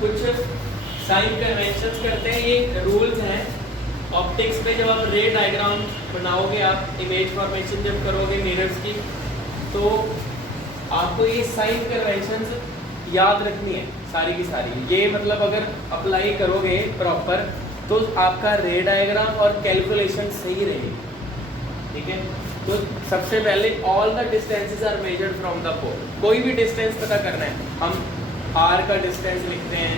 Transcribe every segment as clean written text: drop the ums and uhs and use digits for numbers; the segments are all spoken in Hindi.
कुछ साइन कन्वेंशंस करते हैं, ये रूल्स हैं ऑप्टिक्स पे। जब आप रे डायग्राम बनाओगे, आप इमेज फॉर्मेशन जब करोगे मिरर्स की, तो आपको ये साइन कन्वेंशंस याद रखनी है सारी की सारी। ये मतलब अगर अप्लाई करोगे प्रॉपर तो आपका रे डायग्राम और कैलकुलेशन सही रहेगी, ठीक है। तो सबसे पहले all the distances are measured from the pole. कोई भी डिस्टेंस पता करना है, हम आर का डिस्टेंस लिखते हैं,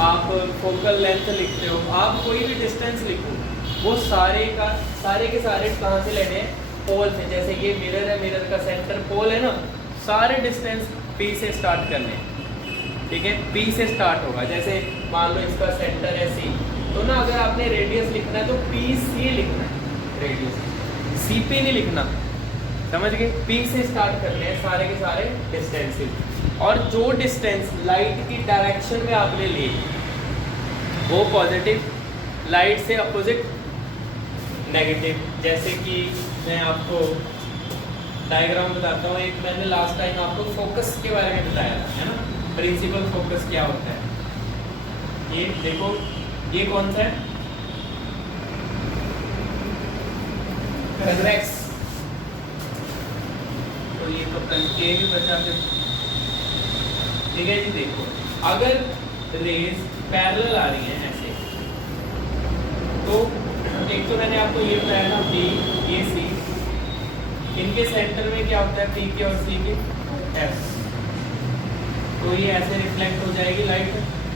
आप फोकल लेंथ लिखते हो, आप कोई भी डिस्टेंस लिखो, वो सारे के सारे कहाँ से लेने हैं, पोल से। जैसे ये मिरर है, मिरर का सेंटर पोल है ना, सारे डिस्टेंस पी से स्टार्ट करने हैं, ठीक है। पी से स्टार्ट होगा। जैसे मान लो इसका सेंटर है सी, तो ना अगर आपने रेडियस लिखना है तो पी सी लिखना है, रेडियस सी पे नहीं लिखना, समझ गए। पी से स्टार्ट करने हैं सारे के सारे डिस्टेंसेस, और जो डिस्टेंस लाइट की डायरेक्शन में आपने लिए वो पॉजिटिव, लाइट से अपोजिट नेगेटिव। जैसे कि मैं आपको डायग्राम बताता हूँ, एक मैंने लास्ट टाइम आपको फोकस के बारे में बताया था, है ना, प्रिंसिपल फोकस क्या होता है। ये देखो, ये कौन सा है, कन्वेक्स, तो ये तो कनकेव बचा फिर, ठीक है जी। देखो अगर रेज पैरेलल आ रही हैं ऐसे, तो एक तो मैंने आपको ये बताया था बी, ये सी, इनके सेंटर में क्या होता है, पी के और सी के एफ, तो ये ऐसे रिफ्लेक्ट हो जाएगी लाइट,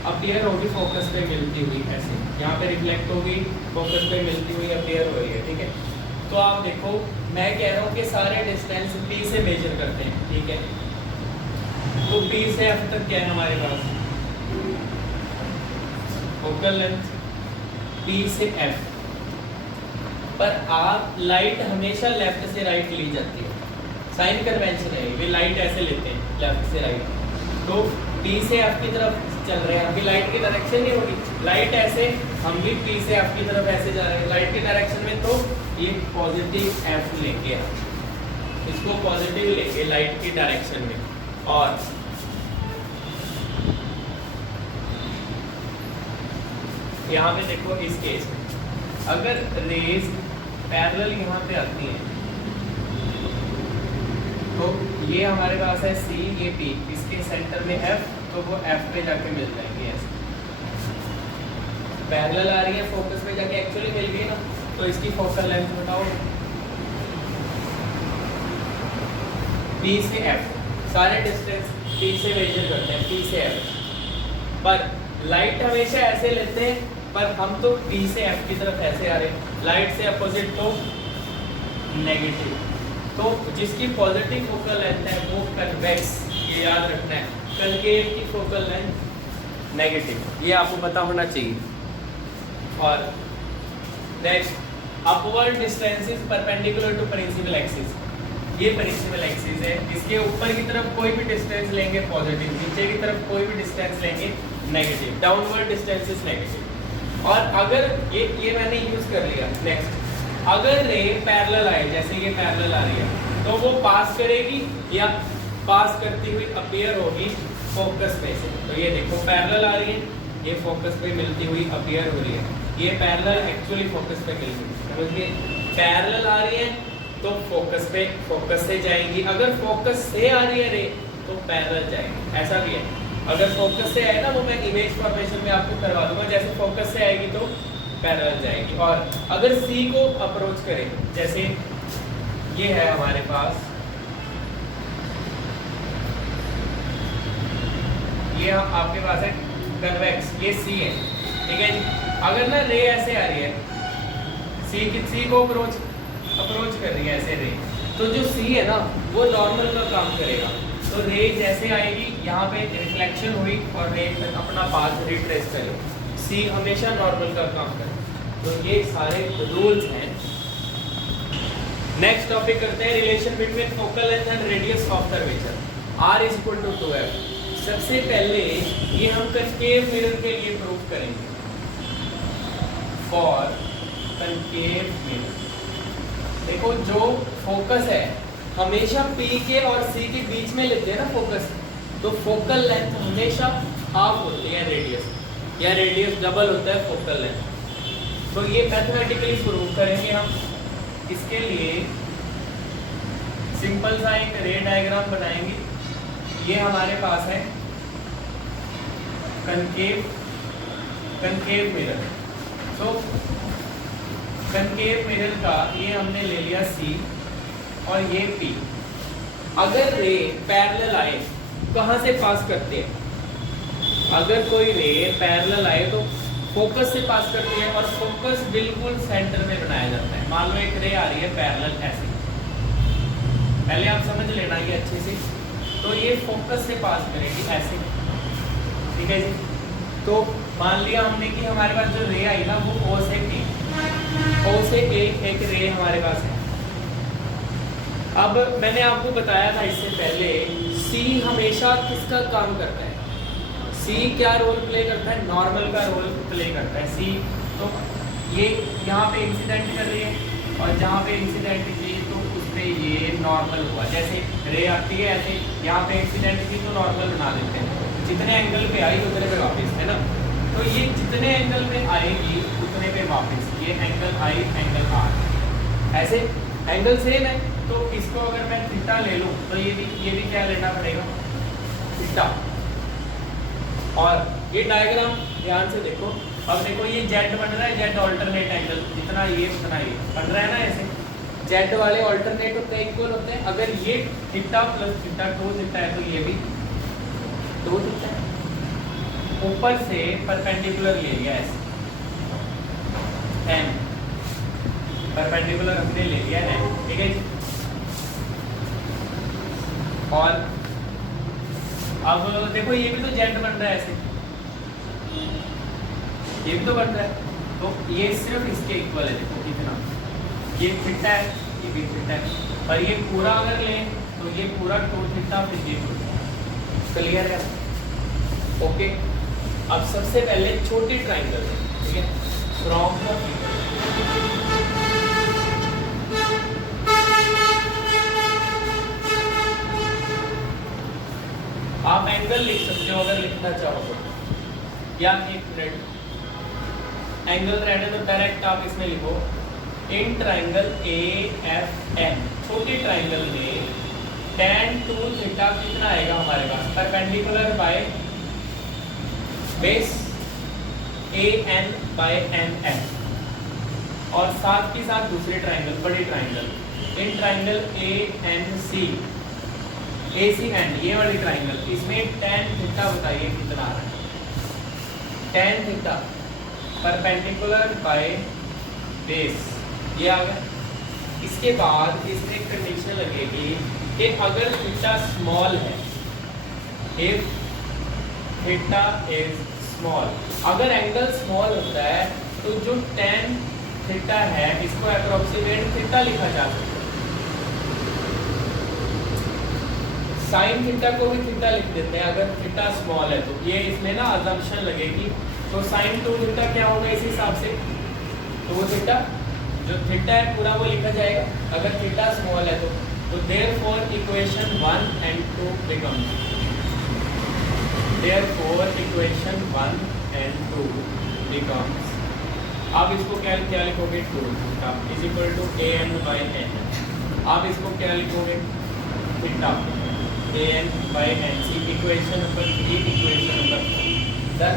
अपीयर होगी फोकस पे मिलती हुई, ऐसे यहाँ पे रिफ्लेक्ट होगी, फोकस पे मिलती हुई अपीयर हो रही है, ठीक है। तो आप देखो, मैं कह रहा हूँ कि सारे डिस्टेंस P से मेजर करते हैं, ठीक है। तो P से F तक क्या है हमारे पास, फोकल लेंथ, P से F पर आप लाइट हमेशा लेफ्ट से राइट ली जाती है, साइन कन्वेंशन है, वे लाइट ऐसे लेते हैं लेफ्ट से राइट। तो P से F की तरफ चल रहे हैं, अभी लाइट की डायरेक्शन नहीं होगी, लाइट ऐसे, हम भी P से F की तरफ ऐसे जा रहे हैं लाइट की डायरेक्शन में, तो ये पॉजिटिव F लेंगे, इसको पॉजिटिव लेंगे लाइट की डायरेक्शन में। और यहाँ पे देखो, इस केस में अगर रेज पैरेलल यहाँ पे आती हैं, तो ये हमारे पास है C, ये P, इसके सेंटर में F, तो वो F पे जाके मिल जाएंगे ऐसे। पैरेलल आ रही है, फोकस पे जाके एक्चुअली मिल गई ना, तो इसकी फोकल लेंथ बताओ, P से F, सारे डिस्टेंस P से मेजर करते हैं, P से F। पर लाइट हमेशा ऐसे लेते हैं, पर हम तो P से F की तरफ ऐसे आ रहे हैं, लाइट से अपोजिट तो नेगेटिव। तो जिसकी पॉजिटिव फोकल लेंथ है वो कन्वेक्स, ये याद रखना है। कनकेव की फोकल लेंथ नेगेटिव, ये आपको पता होना चाहिए। और next, upward distance is perpendicular to principal axis, ये प्रिंसिपल एक्सिस है, इसके ऊपर की तरफ कोई भी डिस्टेंस लेंगे पॉजिटिव, नीचे की तरफ कोई भी डिस्टेंस लेंगे negative, downward distance is negative. और अगर ये मैंने यूज कर लिया। नेक्स्ट, अगर रे पैरेलल आए, जैसे ये पैरेलल आ रही है, तो वो पास करेगी या पास करती हुई अपीयर होगी फोकस पे से। तो ये देखो पैरेलल आ रही है, ये फोकस पे मिलती हुई अपीयर हो रही है, ये पैरेलल एक्चुअली फोकस पे मिल रही है, समझिए। पैरेलल आ रही है तो फोकस पे, फोकस से जाएंगी, अगर फोकस से आ रही है रे तो पैरेलल जाएंगी, ऐसा भी है। अगर फोकस से आए ना, वो मैं इमेज फॉर्मेशन में आपको करवा दूंगा, जैसे फोकस से आएगी तो पैरेलल जाएगी। और अगर सी को अप्रोच करें, जैसे ये है हमारे पास, ये आपके पास है कन्वेक्स, ये सी है, ठीक है जी। अगर ना रे ऐसे आ रही है, सी को अप्रोच कर रही है ऐसे रे, तो जो सी है ना वो नॉर्मल का काम करेगा। तो रे जैसे आएगी, यहाँ पे रिफ्लेक्शन हुई और रे अपना पाथ रिट्रेस करे, सी हमेशा नॉर्मल का काम करे। तो ये सारे रूल्स हैं। नेक्स्ट टॉपिक करते हैं, relation between focal length and radius of curvature, R is equal to 2F। सबसे पहले ये हम कनकेव मिरर के लिए प्रूव करेंगे, फॉर कनकेव मिरर। देखो जो फोकस है हमेशा P के और C के बीच में लेते हैं ना फोकस, तो फोकल लेंथ हमेशा हाफ होती है रेडियस, या रेडियस डबल होता है फोकल लेंथ। तो ये मैथमेटिकली प्रूव करेंगे हम। इसके लिए सिंपल सा एक रे डायग्राम बनाएंगे। ये हमारे पास है कनकेव मिरर। तो कनकेव मिरर का ये हमने ले लिया C और ये P। अगर रे पैरेलल आए, कहाँ से पास करते हैं? अगर कोई रे पैरेलल आए तो फोकस से पास करती है, और फोकस बिल्कुल सेंटर में बनाया जाता है। मान लो एक रे आ रही है पैरेलल ऐसे, पहले आप समझ लेना ये अच्छे से। तो ये फोकस से पास करेगी ऐसे, ठीक है जी। तो मान लिया हमने कि हमारे पास जो रे आई ना वो O से A एक रे हमारे पास है। अब मैंने आपको बताया था इससे पहले, C हमेशा किसका काम करता है? C क्या रोल प्ले करता है? नॉर्मल का रोल प्ले करता है C। तो ये यहाँ पे इंसिडेंट कर रही है, और जहाँ पे इंसिडेंट की तो उस पर ये नॉर्मल हुआ। जैसे रे आती है ऐसे, यहाँ पे इंसिडेंट की तो नॉर्मल बना देते हैं, जितने एंगल पे आई उतने पे वापस, है ना। तो ये जितने एंगल पे आएगी उतने पे वापस, ये एंगल आई एंगल आर, ऐसे एंगल सेम है। तो इसको अगर मैं थीटा ले लूँ तो ये भी क्या लेना पड़ेगा? थीटा। और ये डायग्राम ध्यान से देखो। अब देखो ये जेड बन रहा है, जेड ऑल्टरनेट एंगल, जितना ये उतना ये बन रहा है ना ऐसे। जेड वाले ऑल्टरनेट होते हैं, इक्वल होते हैं। अगर ये थीटा प्लस थीटा 2 थीटा है तो ये भी 2 थीटा है। ऊपर से परपेंडिकुलर ले लिया ऐसे, n परपेंडिकुलर हमने ले लिया है, ठीक है। और अब देखो ये भी तो जेड बन रहा है ऐसे, ये भी तो बन रहा है। तो ये सिर्फ इसके इक्वल है, देखो कितना, ये थीटा है, ये भी थीटा है। पर ये पूरा अगर लें तो ये पूरा 2 थीटा फिर ये 2 थीटा। क्लियर है? ओके। अब सबसे पहले छोटी ट्राइंगल है, ठीक है। फ्रॉम आप एंगल लिख सकते हो अगर लिखना चाहो तो, या एक मिनट एंगल रहने तो डायरेक्ट आप इसमें लिखो इन ट्राइंगल AFN। छोटी ट्राइंगल में tan 2 थीटा कितना आएगा हमारे पास? Perpendicular by base AN by NF। और साथ ही साथ दूसरी ट्राइंगल, बड़ी ट्राइंगल, इन ट्राइंगल ACN, ये वाली ट्राइंगल, इसमें tan थीटा बताइए कितना आ रहा है? tan theta perpendicular by base, ये आ गया। इसके बाद इसमें एक कंडीशन लगेगी कि अगर थीटा स्मॉल है, इफ थीटा इज स्मॉल, अगर एंगल स्मॉल होता है तो जो tan थीटा है इसको अप्रोक्सीमेट थीटा लिखा जा सकता है। साइन थीटा को भी थीटा लिख देते हैं अगर थीटा स्मॉल है तो। ये इसमें ना अजम्पशन लगेगी, तो साइन 2 थीटा क्या होगा इस हिसाब से? 2 थीटा, जो थीटा है पूरा वो लिखा जाएगा अगर थीटा स्मॉल है तो therefore equation 1 and 2 becomes, therefore equation 1 and 2 becomes, आप इसको क्या लिखोगे? 2 theta is equal to AN by N। आप इसको क्या लिखोगे? Theta AN by NC। Equation number 3, equation number 4 done.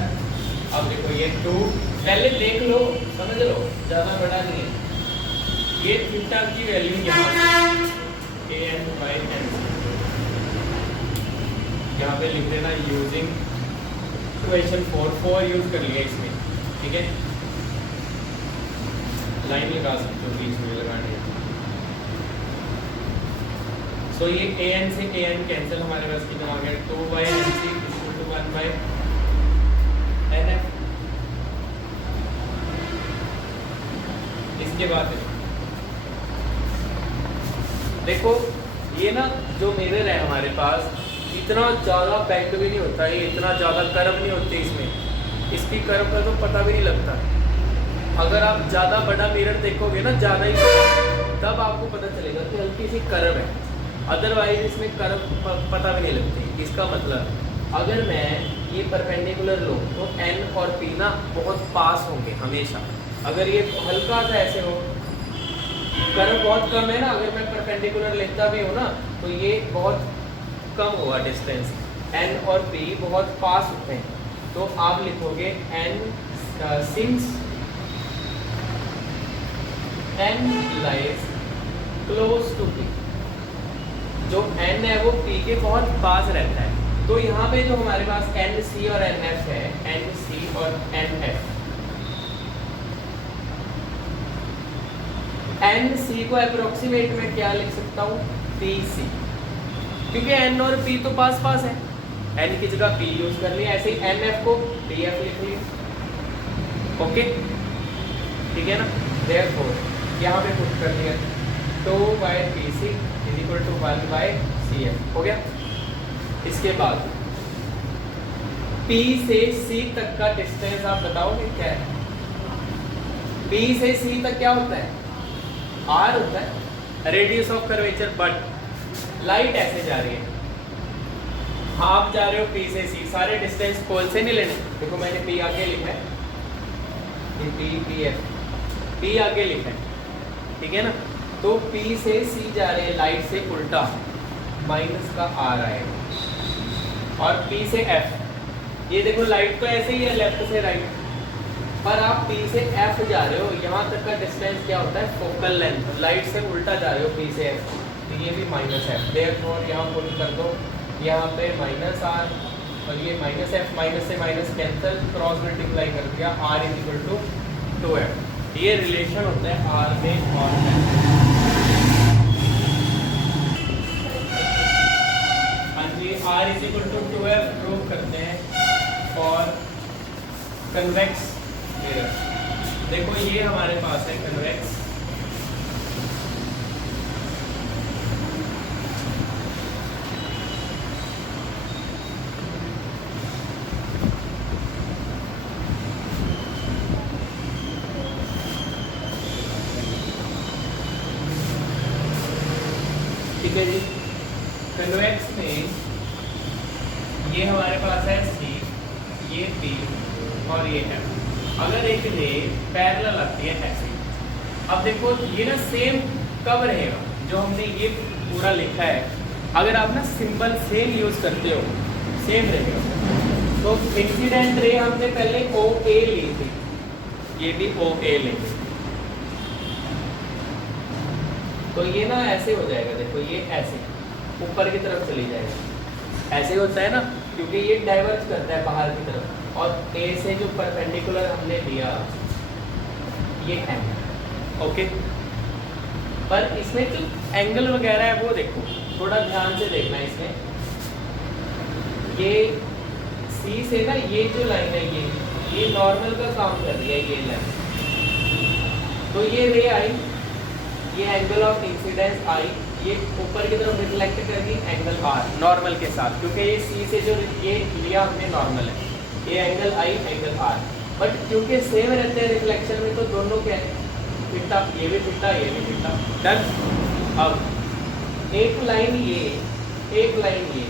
अब देखो ये 2 पहले देख लो, समझ लो, ज़्यादा बड़ा नहीं है। ये थीटा की वैल्यू यहाँ AN बाय NC यहाँ पे लिख देना यूजिंग इक्वेशन 4 यूज कर लिया इसमें, ठीक है। लाइन लगा सकते हो बीच में लगाने। सो ये AN से AN कैंसिल, हमारे पास कितना आ गया? 2 by NC equal to 1 by NF। इसके बाद देखो ये ना जो मिरर है हमारे पास, इतना ज़्यादा बेंड भी नहीं होता, ये इतना ज़्यादा कर्व नहीं होते इसमें, इसकी कर्व का तो पता भी नहीं लगता। अगर आप ज़्यादा बड़ा मिरर देखोगे ना, ज़्यादा ही तब आपको पता चलेगा कि हल्की सी कर्व है, अदरवाइज इसमें कर्व पता भी नहीं लगती। इसका मतलब अगर मैं ये परपेंडिकुलर लूँ तो एन और पी ना बहुत पास होंगे हमेशा। अगर ये हल्का सा ऐसे हो, कर्व बहुत कम है ना, अगर मैं परपेंडिकुलर लेता भी हूँ ना तो ये बहुत कम होगा डिस्टेंस, एन और पी बहुत पास होते हैं। तो आप लिखोगे N since N lies close to P, जो एन है वो पी के बहुत पास रहता है। तो यहाँ पे जो हमारे पास एन सी और एन एफ है, एन सी और एन एफ, एन सी को अप्रोक्सीमेट में क्या लिख सकता हूँ, पी सी, क्योंकि एन और पी तो पास पास है, एन की जगह पी यूज कर लिया, ऐसे ही एन एफ को डी एफ लिख लिया। ओके ठीक है ना, देयरफॉर यहाँ पे पुट कर लिया 2 by P C is equal to 1 by C F, हो गया। इसके बाद P से C तक का डिस्टेंस आप बताओगे क्या है? P से C तक क्या होता है? R होता है, radius of curvature. But light ऐसे जा रही है, आप जा रहे हो P से C, सारे डिस्टेंस पोल से नहीं लेने। देखो मैंने P आगे लिखा है, P P F, P आगे लिखा है, ठीक है ना। तो P से C जा रहे हैं लाइट से उल्टा, माइनस का R आएगा, और P से F, ये देखो लाइट तो ऐसे ही है लेफ्ट से राइट, पर आप P से F जा रहे हो, यहाँ तक का डिस्टेंस क्या होता है, फोकल लेंथ, लाइट से उल्टा जा रहे हो P से F, तो ये भी माइनस F। देयरफॉर यहाँ पुट कर दो, यहाँ पे माइनस R और ये माइनस F, माइनस से माइनस कैंसिल, क्रॉस मल्टीप्लाई कर दिया, R is equal to 2F। ये रिलेशन होता है R में और F। R is equal to 2F prove करते हैं और कन्वेक्स मिरर। देखो ये हमारे पास है कन्वेक्स, ठीक है जी। कन्वेक्स में ये हमारे पास है C, ये P और ये F। अगर एक रे पैरेलल आती है ऐसे, अब देखो ये ना सेम कब रहेगा, जो हमने ये पूरा लिखा है, अगर आप ना सिंबल सेम यूज करते हो सेम रहेगा। तो इंसिडेंट रे हमने पहले OA ली थी, ये भी OA लेंगे, तो ये ना ऐसे हो जाएगा, देखो ये ऐसे ऊपर की तरफ चली जाएगी, ऐसे होता है ना, क्योंकि ये डाइवर्ज करता है बाहर की तरफ, और A से जो परपेंडिकुलर हमने लिया ये एंगल, ओके। पर इसमें जो एंगल वगैरह है वो देखो, थोड़ा ध्यान से देखना इसमें, ये C से ना ये जो लाइन है ये नॉर्मल का काम कर रही है, ये लाइन, तो ये रे आई, ये एंगल ऑफ इंसिडेंस आई, ये ऊपर की तरफ रिफ्लेक्ट करके एंगल R नॉर्मल के साथ, क्योंकि ये C से जो ये लिया हमने नॉर्मल है, ये angle I angle R, but क्योंकि सेम रहते हैं रिफ्लेक्शन में, तो दोनों क्या है थीटा, ये भी थीटा ये भी थीटा, डन। अब एक लाइन ये, एक लाइन ये,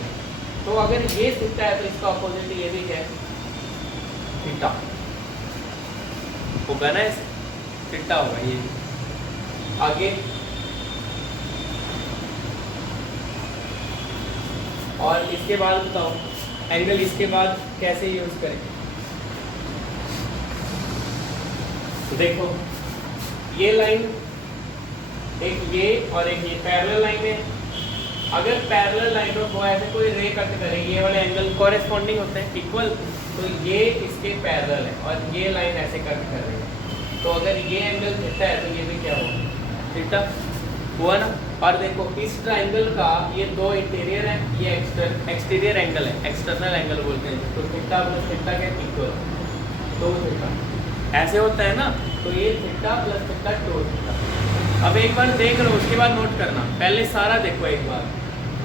तो अगर ये थीटा है तो इसका अपोजिट ये भी क्या है, थीटा होगा ना, थीटा होगा ये। आगे और इसके बाद बताओ एंगल, इसके बाद कैसे यूज करें। तो देखो ये लाइन, एक ये और एक ये पैरेलल लाइन है, अगर पैरेलल लाइनों को ऐसे कोई रे कट करे, ये वाले एंगल कॉरेस्पॉन्डिंग होते हैं इक्वल, तो ये इसके पैरेलल है और ये लाइन ऐसे कट कर रही है, तो अगर ये एंगल थीटा है तो ये भी क्या होगा, थीटा हुआ ना। और देखो इस ट्राइंगल का ये दो इंटीरियर है, ये एक्सटीरियर एंगल है, एक्सटर्नल एंगल बोलते हैं, तो थीटा प्लस थीटा के इक्वल, तो थीटा ऐसे होता है ना, तो ये थीटा प्लस थीटा 2 थीटा। अब एक बार देख लो, उसके बाद नोट करना, पहले सारा देखो एक बार।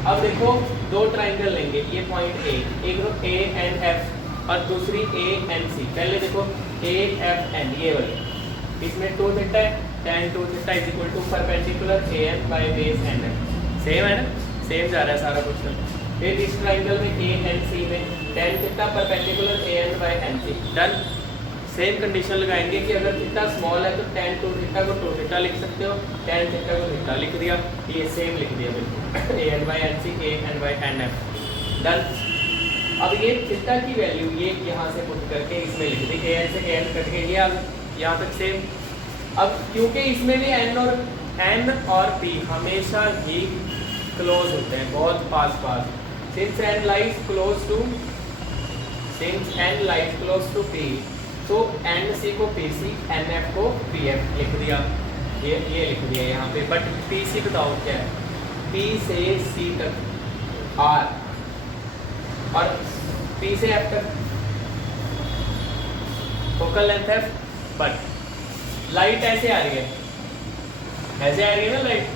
अब देखो दो ट्राइंगल लेंगे, ये पॉइंट A, एक तो A एंड F और दूसरी A एंड C। पहले देखो A F N, ये वाली, इसमें 2 थीटा है, tan 2 theta is equal to perpendicular AN by base NN, same है ना, सेम जा रहा है सारा कुछ। फिर इस ट्राइंगल में A एंड C में perpendicular A N by N C. Done. Same condition लगाएंगे कि अगर थीटा स्मॉल है तो tan टू थीटा को टू थीटा लिख सकते हो, tan थीटा को थीटा लिख दिया, ये सेम लिख दिया बिल्कुल A N by N C A N by N F. Done. अब ये थीटा की वैल्यू ये यहाँ से पुट करके इसमें लिख दी, ए एन से ए एन कट के ये यहाँ तक सेम। अब क्योंकि इसमें भी एन और पी हमेशा ही क्लोज होते हैं, बहुत पास। Since N lies close to P, तो एन सी को पी सी, एन एफ को पी एफ लिख दिया, ये लिख दिया यहाँ पे। बट पी सी बताओ क्या है, पी से सी तक आर और पी से एफ तक focal length F. But light ऐसे आ रही है, ऐसे आ रही है ना लाइट,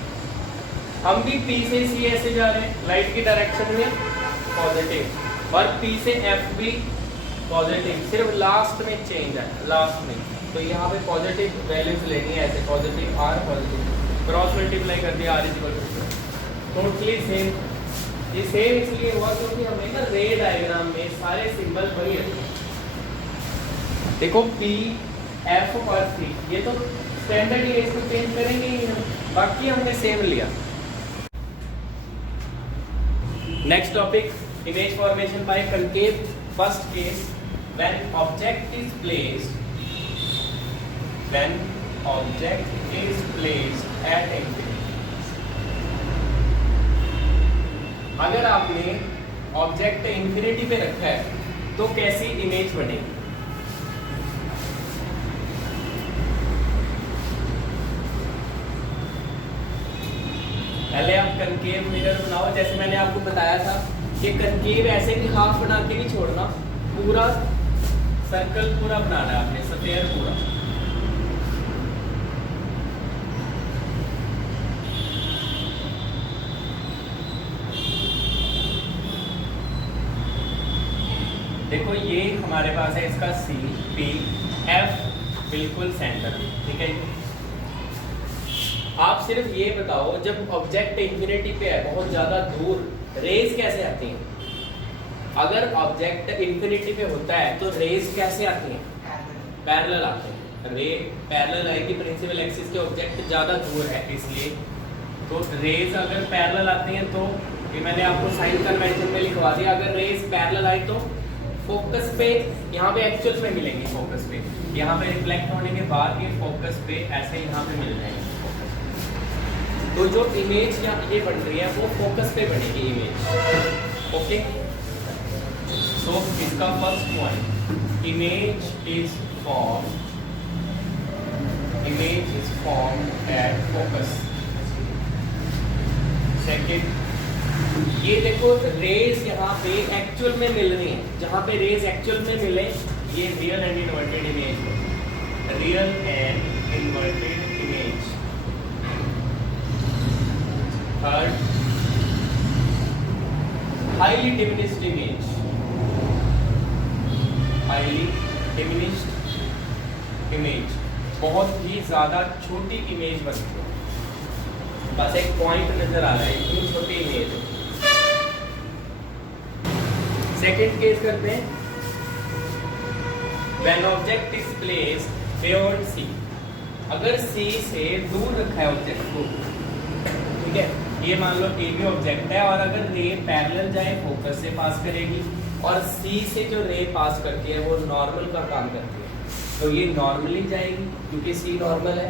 हम भी पी से सी ऐसे जा रहे हैं, लाइट की डायरेक्शन में पॉजिटिव, और पी से एफ भी पॉजिटिव, सिर्फ लास्ट में चेंज है, लास्ट में। तो यहाँ पे पॉजिटिव वैल्यूज लेनी है, ऐसे positive R positive, cross multiply कर दिया R equal to totally same. ये सेम इसलिए हुआ क्योंकि हमें ना रे डायग्राम में सारे सिंबल वही रखे। देखो पी एफ और सी ये तो स्टैंडर्ड ही है, इसको चेंज करेंगे ही हम, बाकी हमने सेम लिया। Next topic, image formation by concave. First case, when object is placed at infinity। अगर आपने ऑब्जेक्ट इंफिनिटी पे रखा है तो कैसी इमेज बनेगी? पहले आप कनकेव मिरर बनाओ, जैसे मैंने आपको बताया था कि कनकेव ऐसे भी हाफ बना के नहीं छोड़ना, पूरा सर्कल पूरा बनाना है आपने, स्फेयर पूरा। देखो ये हमारे पास है, इसका सी पी एफ बिल्कुल सेंटर, ठीक है। आप सिर्फ ये बताओ, जब ऑब्जेक्ट इंफिनिटी पे है बहुत ज्यादा दूर, रेज कैसे आती हैं? अगर ऑब्जेक्ट इंफिनिटी पे होता है तो रेज कैसे आती हैं? पैरेलल आते हैं। रे पैरेलल है कि प्रिंसिपल एक्सिस के ऑब्जेक्ट ज्यादा दूर है, इसलिए तो रेज अगर पैरेलल आती हैं तो ये मैंने आपको साइन कन्वेंशन में लिखवा दिया। अगर रेज पैरेलल आई तो फोकस पे, यहाँ पे एक्चुअल में मिलेंगे फोकस पे, यहाँ पे रिफ्लेक्ट होने के बाद ये फोकस पे ऐसे यहाँ पे मिल जाएंगे। तो जो इमेज ये बन रही है वो फोकस पे बनेगी इमेज। ओके, सो इसका first point, image is formed at focus. Second, ये देखो रेज यहाँ पे एक्चुअल में मिल रही है, जहाँ पे रेज एक्चुअल में मिले ये रियल एंड इन्वर्टेड इमेज है, real and inverted image. Third, highly diminished image, highly diminished image, बहुत ही ज्यादा छोटी इमेज बनती है, बस एक पॉइंट नजर आ रहा है, इतनी छोटी इमेज है। सेकंड केस करते हैं, when object is placed beyond C, अगर C से दूर रखा है ऑब्जेक्ट को, ठीक है, ये मान लो ए भी ऑब्जेक्ट है और अगर रे पैरेलल जाए फोकस से पास करेगी और C से जो रे पास करती है वो नॉर्मल का काम करती है, तो ये नॉर्मली जाएगी क्योंकि C नॉर्मल है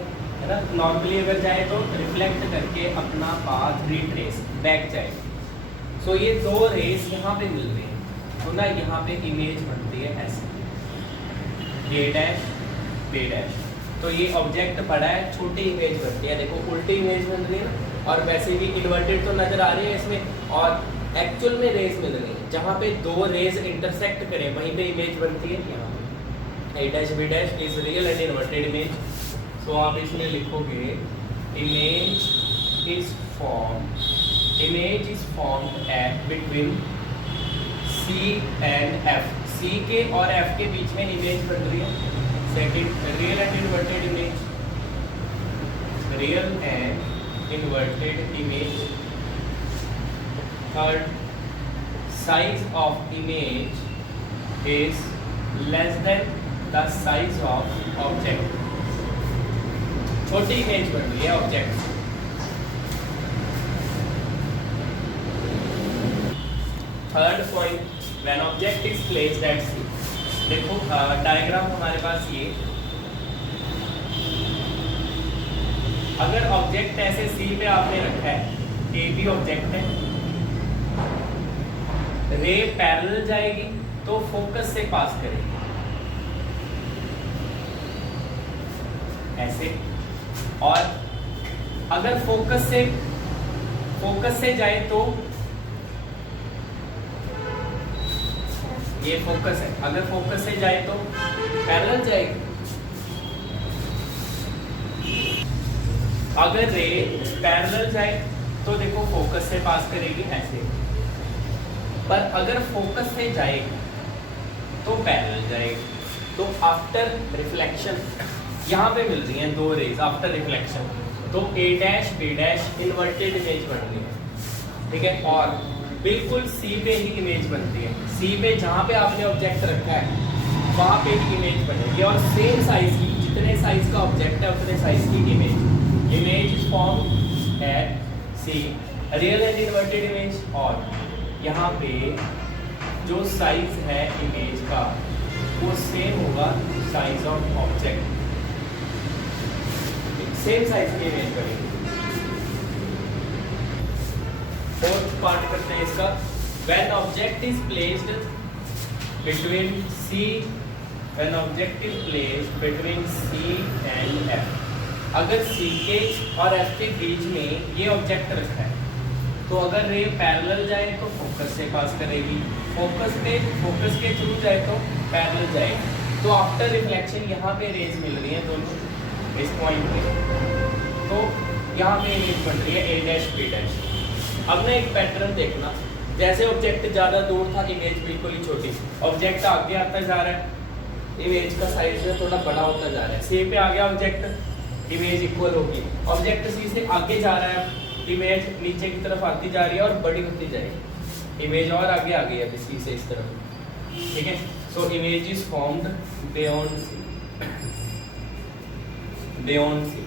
ना। नॉर्मली अगर जाए तो रिफ्लेक्ट करके अपना पाथ रिट्रेस बैक जाएगी। सो ये दो रेस यहाँ पे मिल रही है, तो ना यहाँ पे इमेज बनती है ऐसे, ए डैश बी डैश। तो ये ऑब्जेक्ट पड़ा है, छोटी इमेज बनती है, देखो उल्टी इमेज बन रही है और वैसे भी इन्वर्टेड तो नजर आ रही है इसमें, और एक्चुअल में रेस मिल रही है, जहाँ पे दो रेज इंटरसेक्ट करें वहीं पे इमेज बनती है। यहाँ पे A dash B dash is real and inverted image. So आप इसमें लिखोगे image is formed at between C and F, C के और F के बीच में इमेज बन रही है। Second, real and inverted image, real and inverted image. Third, size of image is less than the size of object. छोटी इमेज बन रही है object. Third point, when object is placed at C. देखो डायग्राम हमारे पास ये, अगर ऑब्जेक्ट ऐसे सी पे आपने रखा है, ए भी ऑब्जेक्ट है, रे पैरेलल जाएगी तो फोकस से पास करेगी ऐसे, और अगर फोकस से जाए तो ये फोकस है, अगर फोकस से जाए तो पैरेलल जाएगी। अगर रे पैरेलल जाए तो देखो फोकस से पास करेगी ऐसे, पर अगर फोकस से जाएगी तो पैरेलल जाएगी। तो आफ्टर रिफ्लेक्शन यहाँ पे मिल रही हैं दो रेज आफ्टर रिफ्लेक्शन, तो A dash B dash inverted image बन रही है, ठीक है। और बिल्कुल सी पे ही इमेज बनती है, सी पे जहाँ पे आपने ऑब्जेक्ट रखा है वहाँ पे ही इमेज बनेगी, और सेम साइज की, जितने साइज का ऑब्जेक्ट है उतने साइज की image is form at C, real and inverted image. और यहाँ पे जो साइज है इमेज का वो सेम होगा size of object, same size की इमेज बनेगी। फोर्थ पार्ट करते हैं इसका, when object is placed between C, when object is placed between C and F. अगर सी के और एफ के बीच में ये ऑब्जेक्ट रखा है, तो अगर रे पैरेलल जाए तो फोकस से पास करेगी, फोकस के थ्रू जाए तो पैरेलल जाएगी। तो आफ्टर रिफ्लेक्शन यहाँ पे रेज मिल रही है दोनों इस पॉइंट पे, तो यहाँ पे इमेज बन रही है ए डैश बी डैश। अब ना एक पैटर्न देखना, जैसे ऑब्जेक्ट ज़्यादा दूर था इमेज बिल्कुल ही छोटी, ऑब्जेक्ट आगे आता जा रहा है, इमेज का साइज जो है थोड़ा बड़ा होता जा रहा है। सी पे आ गया ऑब्जेक्ट, इमेज इक्वल होगी। ऑब्जेक्ट सी से आगे जा रहा है, इमेज नीचे की तरफ आती जा रही है और बड़ी होती जाएगी, इमेज और आगे आ गई है अभी सी से इस तरफ, ठीक है। So image is formed beyond C, beyond C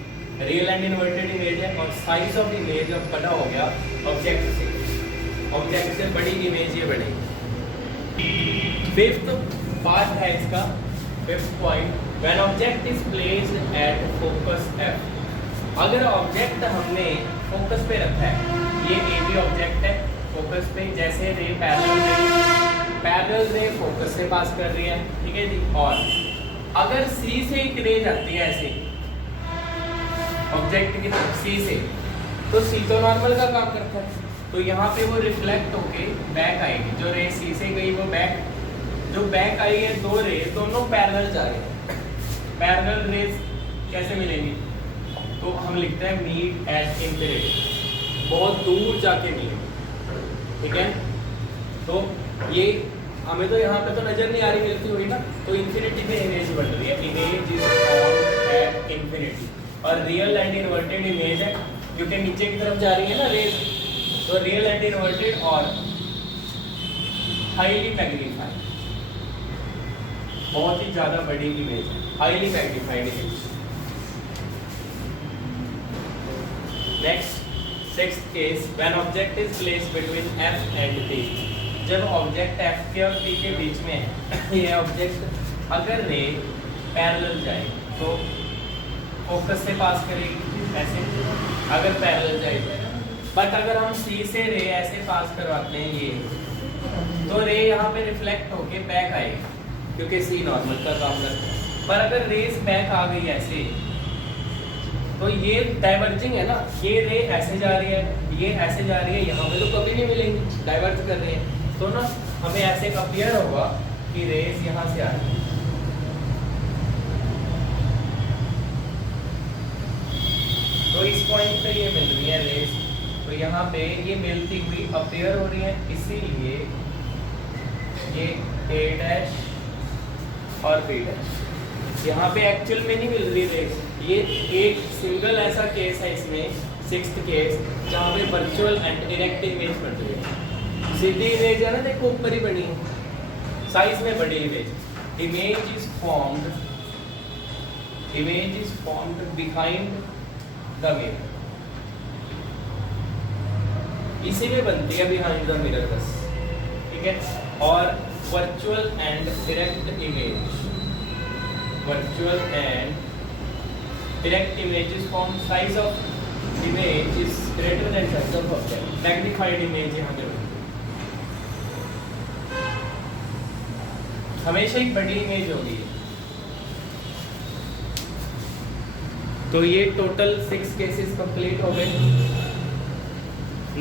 real and inverted image है, और साइज ऑफ इमेज अब बड़ा हो गया ऑब्जेक्ट से बड़ी इमेज ये बनेगी। फिफ्थ पार्ट है इसका, fifth point, when object is placed at focus F. अगर ऑब्जेक्ट हमने फोकस पे रखा है, ये ए बी ऑब्जेक्ट है फोकस पे, जैसे रे पैरेलल रे फोकस से पास कर रही है, ठीक है जी। और अगर सी से एक रे जाती है ऐसे ऑब्जेक्ट की तरफ सी से, तो सी तो नॉर्मल का काम करता है, तो यहाँ पे वो रिफ्लेक्ट होके बैक आएगी, जो रे सी से गई वो बैक, जो बैक आई है दो रे दोनों पैरेलल जा रहे हैं। पैरेलल रेज कैसे मिलेंगी, तो हम लिखते हैं मीट एट इंफिनिटी, बहुत दूर जाके मिलेंगे, ठीक है। तो ये हमें तो यहाँ पे तो नजर नहीं आ रही मिलती हुई ना, तो इंफिनिटी पे इमेज बन रही है, image is formed at infinity. और रियल एंड इन्वर्टेड इमेज है क्योंकि नीचे की तरफ जा रही है ना रेज, तो रियल एंड इन्वर्टेड और हाईली मैग्नीफाइड, बहुत ही ज्यादा बड़ी इमेज है, highly magnified image. Next sixth case, when object is placed between F and P. जब ऑब्जेक्ट एफ के और पी के बीच में है, ये ऑब्जेक्ट अगर रे पैरेलल जाए तो फोकस से पास करेगी ऐसे, अगर पैरेलल जाए। बट अगर हम सी से रे ऐसे पास करवाते हैं ये, तो रे यहाँ पे रिफ्लेक्ट होके बैक आएगी क्योंकि सी नॉर्मल का काम करता है। पर अगर रेस बैक आ गई ऐसे, तो ये डाइवर्जिंग है ना, ये रे ऐसे जा रही है, ये ऐसे जा रही है, यहाँ पे तो कभी नहीं मिलेंगी, डाइवर्ज कर रहे हैं, तो ना हमें ऐसे क्लियर होगा कि रेस यहाँ से आ रही है। तो इस पॉइंट पे ये मिल रही है रेस, तो यहाँ पे ये मिलती हुई अपीयर हो रही है, इसीलिए ये ए डैश और बी डैश यहाँ पे एक्चुअल में नहीं मिल रही रेस। ये एक सिंगल ऐसा केस है इसमें, सिक्स्थ केस, जहाँ पे वर्चुअल एंड डायरेक्ट इमेज बन रही है। सीधी इमेज है ना, देखो ऊपर ही बनी है, साइज में बड़ी image. Image is formed behind the mirror, इसी में बनती है बिहाइंड द मिरर बस, ठीक है। और virtual and direct image is form, size of image is greater than size of object. Magnified image यहाँ पे हमेशा एक बड़ी इमेज होगी। तो ये टोटल 6 केसेस कंप्लीट हो गए।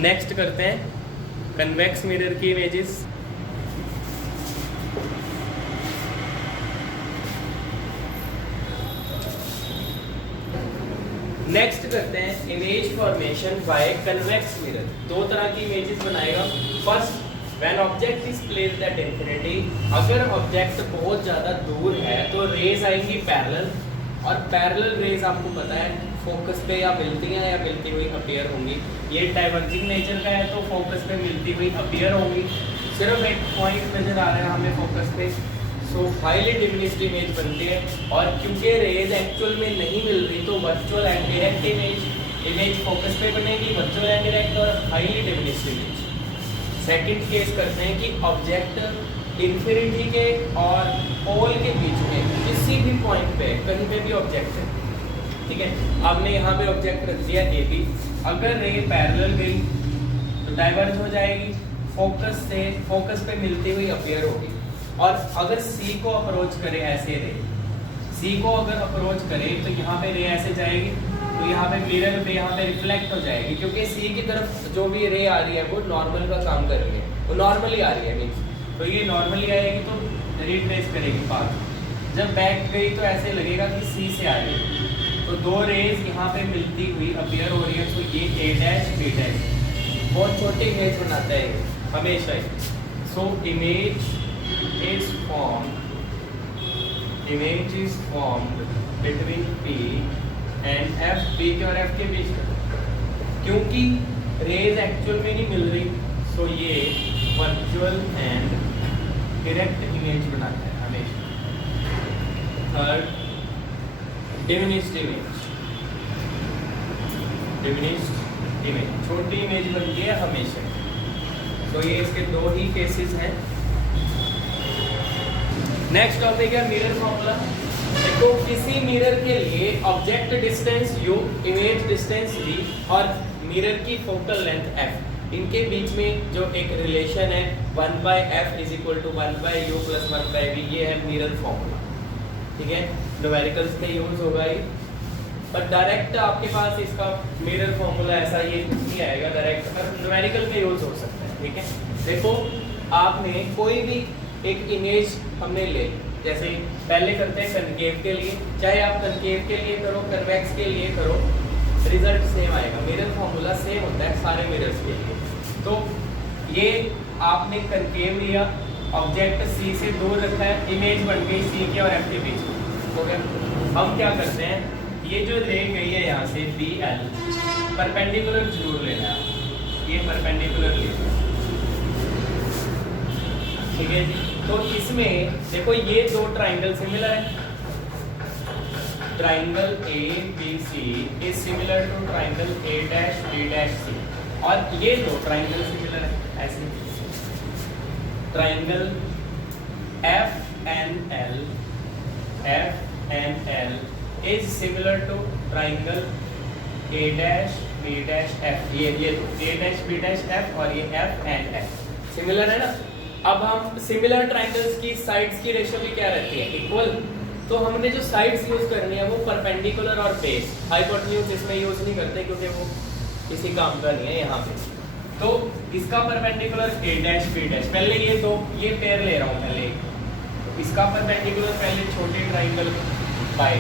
नेक्स्ट करते हैं कन्वेक्स मिरर की इमेजेस। नेक्स्ट करते हैं image formation by convex mirror. दो तरह की इमेजेस बनाएगा। First, when object is placed at infinity, अगर ऑब्जेक्ट बहुत ज़्यादा दूर है तो रेज आएंगी पैरेलल, और पैरेलल रेज आपको पता है फोकस पे या मिलती हैं या मिलती हुई अपीयर होंगी। ये डाइवर्जिंग नेचर का है तो फोकस पे मिलती हुई अपीयर होंगी। सिर्फ एक पॉइंट नजर आ रहा है हमें फोकस पे, सो हाईली डिमिनिश्ड इमेज बनती है। और क्योंकि रेज एक्चुअल में नहीं मिल रही तो virtual and direct image focus पे बनेगी, वर्चुअल एंड डायरेक्ट और highly diminished image. Second case करते हैं कि ऑब्जेक्ट इंफिनिटी के और पोल के बीच में किसी भी पॉइंट पे कहीं पे भी ऑब्जेक्ट है, ठीक है। आपने यहाँ पे ऑब्जेक्ट रख दिया ए बी, अगर रे पैरेलल गई तो डाइवर्ज हो जाएगी, फोकस पे मिलती हुई अपीयर होगी। और अगर सी को अप्रोच करे ऐसे रे, सी को अगर अप्रोच करे तो यहाँ पे रे ऐसे जाएगी, तो यहाँ पे मिरर पे यहाँ पे रिफ्लेक्ट हो जाएगी, क्योंकि सी की तरफ जो भी रे आ रही है वो नॉर्मल का काम कर रही है, वो नॉर्मली आ रही है मीन्स, तो ये नॉर्मली आएगी तो रिट्रेस करेगी पाथ। जब बैक गई तो ऐसे लगेगा कि सी से आ रही है, तो दो रेज यहाँ पे मिलती हुई अपीयर हो रही है, तो ये ए डैश बी डैश बहुत छोटी इमेज बनाता है हमेशा ही। So image is formed between P and F, P के और एफ के बीच में, क्योंकि रेज एक्चुअल में नहीं मिल रही, सो ये वर्चुअल एंड डायरेक्ट इमेज बनाता है हमेशा। थर्ड, डिमिनिश्ड इमेज, छोटी इमेज बनती है हमेशा। तो ये इसके दो ही केसेस हैं। नेक्स्ट टॉपिक है मिरर फॉर्मूला। देखो किसी मिरर के लिए object distance u, image distance v और मिरर की फोकल लेंथ f, इनके बीच में जो एक रिलेशन है 1/f is equal to 1/u plus 1/v, ये है मिरर फॉर्मूला, ठीक है। न्यूमेरिकल्स का यूज होगा ये, पर डायरेक्ट आपके पास इसका मिरर फॉर्मूला ऐसा ये नहीं आएगा, डायरेक्ट न्यूमेरिकल में यूज हो सकता है, ठीक है। देखो आपने कोई भी एक इमेज हमने ले, जैसे पहले करते हैं कनकेव के लिए, चाहे आप कनकेव के लिए करो कन्वेक्स के लिए करो, रिजल्ट सेम आएगा, मिरर फॉर्मूला सेम होता है सारे मिरर्स के लिए। तो ये आपने कनकेव लिया, ऑब्जेक्ट सी से दूर रखा है, इमेज बन गई सी के और एफ के बीच में, हो गया। हम क्या करते हैं, ये जो ले गई है यहाँ से बी एल, परपेंडिकुलर जरूर लेना है, ये परपेंडिकुलर लेना, ठीक है जी। तो इसमें देखो ये दो ट्राइंगल सिमिलर है, triangle A B C is similar to triangle A dash B dash C, और ये दो ट्राइंगल सिमिलर है ऐसे, triangle F N L is similar to triangle A dash B dash F, ये A dash B dash F और ये एफ एंड एफ सिमिलर है ना। अब हम सिमिलर ट्राइंगल्स की साइड्स की रेशियो भी क्या रहती है, इक्वल, तो हमने जो साइड्स यूज करनी है वो परपेंडिकुलर और बेस, हाइपोटेन्यूज इसमें यूज नहीं करते क्योंकि वो किसी काम का नहीं है यहाँ पे। तो इसका perpendicular A dash B dash, पहले ये दो ये पेयर ले रहा हूँ पहले, तो इसका परपेंडिकुलर पहले छोटे ट्राइंगल बाय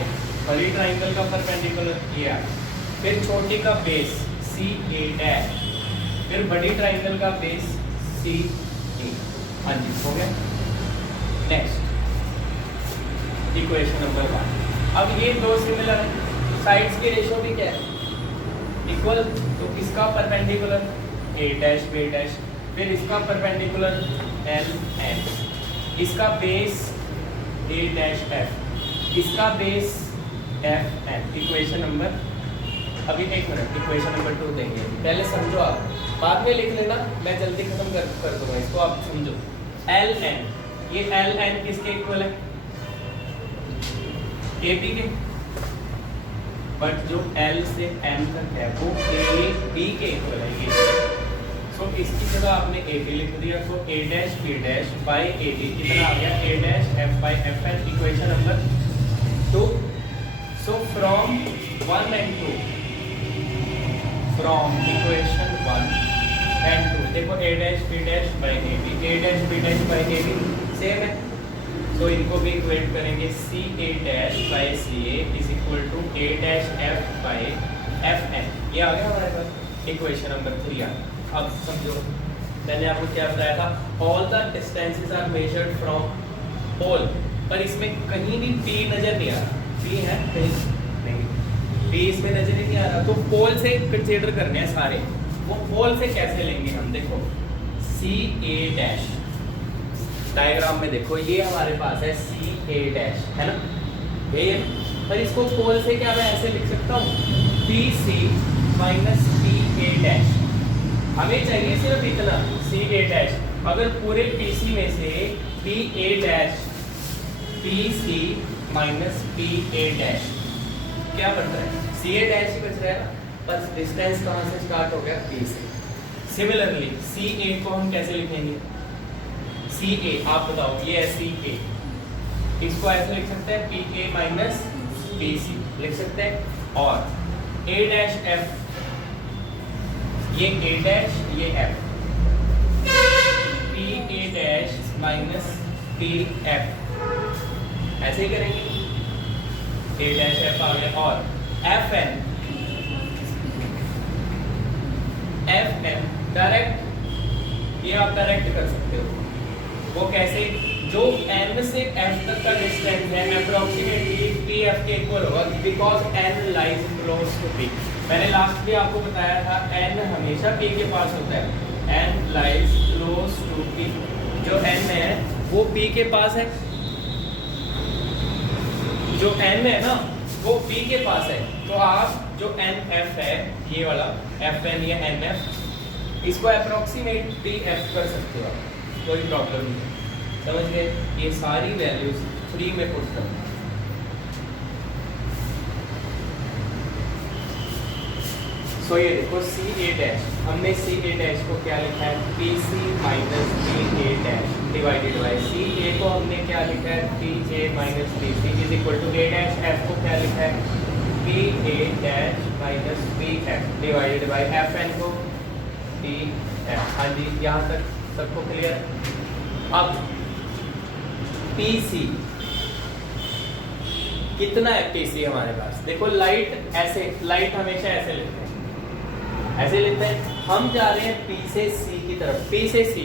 बड़ी ट्राइंगल का परपेंडिकुलर ये, फिर छोटी का बेस सी ए डैश, फिर बड़ी ट्राइंगल का बेस सी ए, हाँ जी हो गया। नेक्स्ट इक्वेशन नंबर 1, अब ये दो सिमिलर है, साइड्स की रेशियो भी क्या है, इक्वल, तो इसका perpendicular A dash B dash, फिर इसका परपेंडिकुलर एल एन, इसका बेस a डैश f, इसका base f n। Equation number, अभी एक मिनट, इक्वेशन नंबर 2 देंगे, पहले समझो आप, बाद में लिख लेना, मैं जल्दी खत्म कर दूंगा इसको, आप समझो। एल एन, ये एल एन किसके इक्वल है? ए बी के, बट जो एल से एन तक है वो ए बी के इक्वल है ये। सो इसकी जगह आपने ए बी लिख दिया, तो A dash B dash by A B कितना आ गया? A dash F by F N. Equation number 2। So from 1 and 2, from equation 1 and 2 देखो A dash B dash by A B, A dash B dash by A B same है, तो इनको भी इक्वेट करेंगे। C A dash by C A is equal to A dash F by F N. ये आ गया हमारे पास इक्वेशन नंबर 3 आ। अब समझो, मैंने आपको क्या बताया था? All the distances are measured from pole, पर इसमें कहीं भी पी नजर नहीं आ रहा। पी है कहीं नहीं, पी इसमें नजर ही नहीं आ रहा, तो पोल से कंसीडर करने हैं सारे। वो पोल से कैसे लेंगे हम? देखो सी ए डैश, डायग्राम में देखो ये हमारे पास है सी ए डैश, है ना ये, पर इसको पोल से क्या मैं ऐसे लिख सकता हूँ? P C minus P A dash. हमें चाहिए सिर्फ इतना सी ए डैश। अगर पूरे पी सी में से P A dash, P C minus P A dash क्या बन रहा है? सी ए डैश ही बच रहा है ना, बस डिस्टेंस कहाँ से स्टार्ट हो गया? पी से। सिमिलरली सी ए को हम कैसे लिखेंगे? सी ए, आप बताओ, ये है सी ए, इसको ऐसे लिख सकते हैं P A minus P C लिख सकते हैं। और ए डैश एफ, ये ए डैश ये F, P A dash minus P F, ऐसे ही करेंगे। ए डैश एफ आ गया, और F N, F N direct, ये आप डायरेक्ट कर सकते हो। वो कैसे? जो n से f तक का डिस्टेंस है अप्रोक्सीमेटली पी एफ के इक्वल होगा, because n lies close to p। मैंने लास्ट भी आपको बताया था n हमेशा p के पास होता है, n lies close to p। जो n है वो p के पास है, जो n है ना वो p के पास है। तो आप जो nf है, ये वाला fn या nf, इसको अप्रोक्सीमेट pf कर सकते हो आप, कोई प्रॉब्लम नहीं है। समझ गए? ये सारी वैल्यूज फ्री में पुट कर। सो ये देखो सी ए डैश, हमने सी ए डैश को क्या लिखा है? P C minus P A dash divided by C A को हमने क्या लिखा है? P J minus P C is equal to A dash F को क्या लिखा है? P A dash minus P F divided by F N को पी एफ। हाँ जी, यहाँ तक सबको क्लियर? अब पी सी कितना है? पी सी हमारे पास देखो, लाइट ऐसे, लाइट हमेशा ऐसे लेते हैं, ऐसे लेते हैं। हम जा रहे हैं पी से सी की तरफ। पी से सी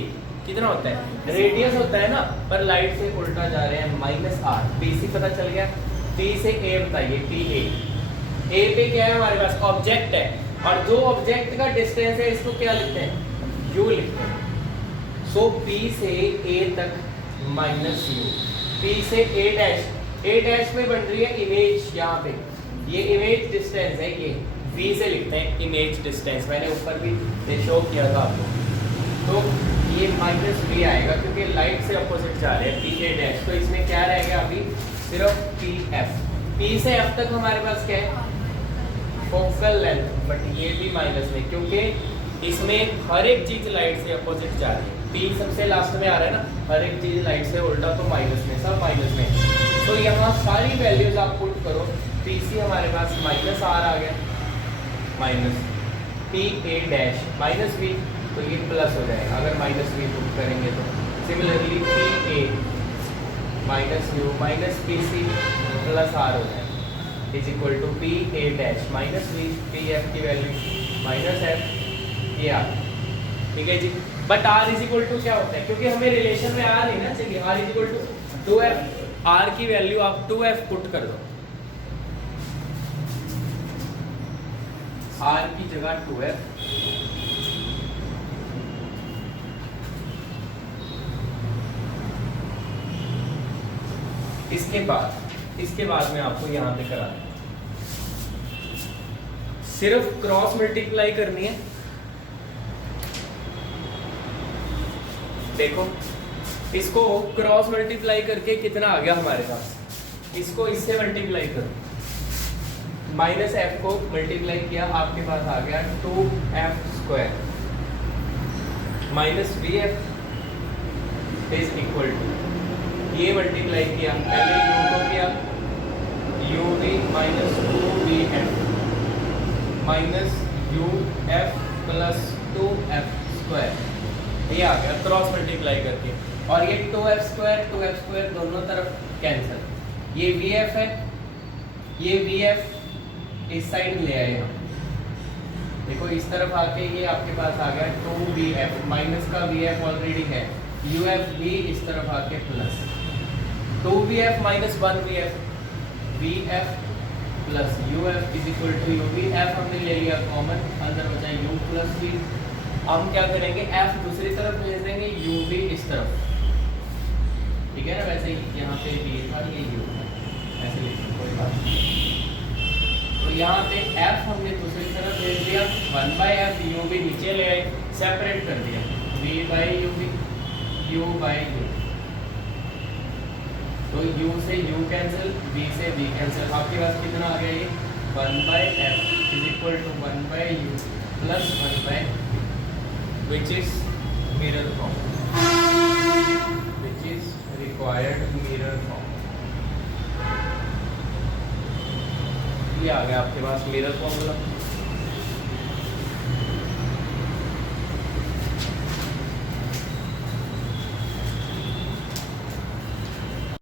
कितना होता है? रेडियस होता है ना, पर लाइट से उल्टा जा रहे हैं, माइनस आर। पी सी पता चल गया। पी से ए बताइए, पी ए, ए पे क्या है हमारे पास? ऑब्जेक्ट है, और जो ऑब्जेक्ट का डिस्टेंस है इसको क्या लिखते हैं? यू लिखते हैं। सो पी से ए तक माइनस यू, पी से ए डैश, ए डैश में बन रही है इमेज, यहाँ पे ये इमेज डिस्टेंस है, ये वी से लिखते हैं इमेज डिस्टेंस। मैंने ऊपर भी शो किया था आपको। तो ये माइनस वी आएगा क्योंकि लाइट से अपोजिट जा रहे हैं पी ए डैश। तो इसमें क्या रहेगा अभी? सिर्फ पी एफ। पी से एफ तक हमारे पास क्या है? फोकल लेंथ, बट ये भी माइनस में, क्योंकि इसमें हर एक चीज लाइट से अपोजिट जा रही है। पी सबसे लास्ट में आ रहा है ना, हर एक चीज लाइट से उल्टा, तो माइनस में, सब माइनस में। तो यहाँ सारी वैल्यूज आप पुट करो। पी सी हमारे पास माइनस आर आ गया, minus P A dash minus V, तो ये प्लस हो जाएगा अगर माइनस वी पुट करेंगे तो। Similarly P A minus U minus P C plus R हो जाएगा is equal to P A dash minus V, P F की वैल्यू माइनस एफ, ये आर। ठीक है जी। But R is equal to क्या होता है? क्योंकि हमें रिलेशन में आर लेना चाहिए, R is equal to 2f। R की वैल्यू आप 2f पुट कर दो, आर की जगह 2f, इसके बाद में आपको यहाँ पे करा सिर्फ क्रॉस मल्टीप्लाई करनी है। देखो इसको क्रॉस मल्टीप्लाई करके कितना आ गया हमारे पास, इसको इससे मल्टीप्लाई करो, माइनस एफ को मल्टीप्लाई किया, आपके पास आ गया 2f² minus V F is equal to, ये मल्टीप्लाई किया, पहले u को किया uv minus 2vf minus uf plus 2f², ये आ गया क्रॉस मल्टीप्लाई करके। और ये 2f² दोनों तरफ कैंसिल, ये vf है, ये vf इस साइड ले आए हम, देखो इस तरफ आके ये आपके पास आ गया 2vf, माइनस का vf ऑलरेडी है, uf भी इस तरफ आके plus 2vf minus 1vf, vf plus uf is equal to uv, f हमने ले लिया कॉमन, अंदर बचा u प्लस v। हम क्या करेंगे, f दूसरी तरफ भेज देंगे, uv इस तरफ, ठीक है ना, वैसे ही यहाँ पे v था, ये u था, ऐसे लिखो कोई बात नहीं। तो यहाँ पे f हमने दूसरी तरफ भेज दिया, 1/f uv नीचे ले आए, सेपरेट कर दिया, v/uv u by u, तो u से u कैंसिल, v से v कैंसिल, आपके पास कितना आ गया, ये 1/f is equal to 1/u plus 1/v, which is mirror form, which is required mirror form। ये आ गया आपके पास मिरर फॉर्मूला।